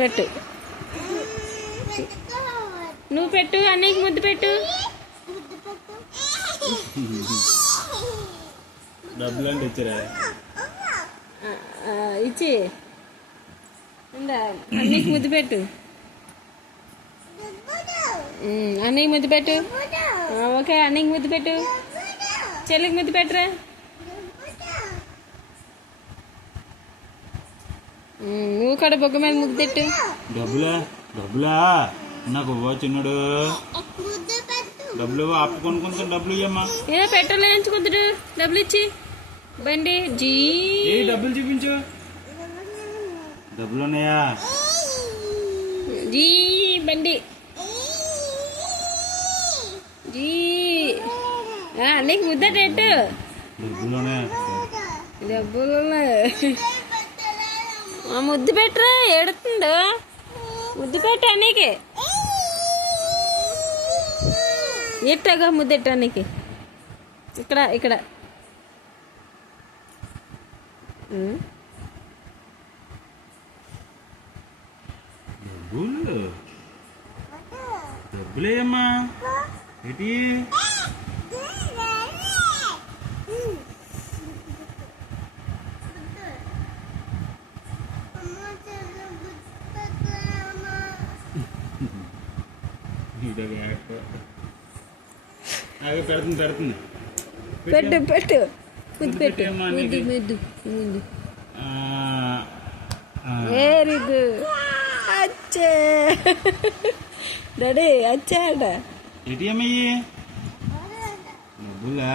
పెట్టు, నువ్వు పెట్టు, అన్నయ్యకి ముద్దు పెట్టు. డబ్బులు అంటే ఇచ్చారా? ఇచ్చి అన్నయ్యకి ముద్దు పెట్టు, అన్నయ్యకి ముద్దు పెట్టు. ఓకే, అన్నయ్యకి ముద్దు పెట్టు, చెల్లికి ముద్దు పెట్టరా. నువ్వు కూడా బొగ్గ మీద ముద్దు పెట్టు. డబ్బులా నాకు చిన్నడు డబ్బులు అప్పు కొనుక్కుంటాను. డబ్బులు ఇయ్యమ్మా. ఏదో పెట్రోల్ వేయించుకుంటాడు, డబ్బులు ఇచ్చి. బండి జీ డబ్బులు చూపించు. డబ్బులు ఉన్నాయా? జీ బండి జీ. నీకు ముద్దటెట్టు. డబ్బులు ముద్దు పెట్టరా, ఏడుతుండు. ముద్దు పెట్టా నీకు, ఎట్టాగా ముద్దెట్టా నీకు. ఇక్కడ ఇక్కడ డబ్బులేయమ్మా. ఏంటి పెడుతుంది. పెట్టు పెట్టు, ముద్దు పెట్టు, ముద్దు ముద్దు ముద్దు. Very good. అచ్చే డాడీ, అచ్చాడ. ఏటీఎం అయ్యి డబ్బులా.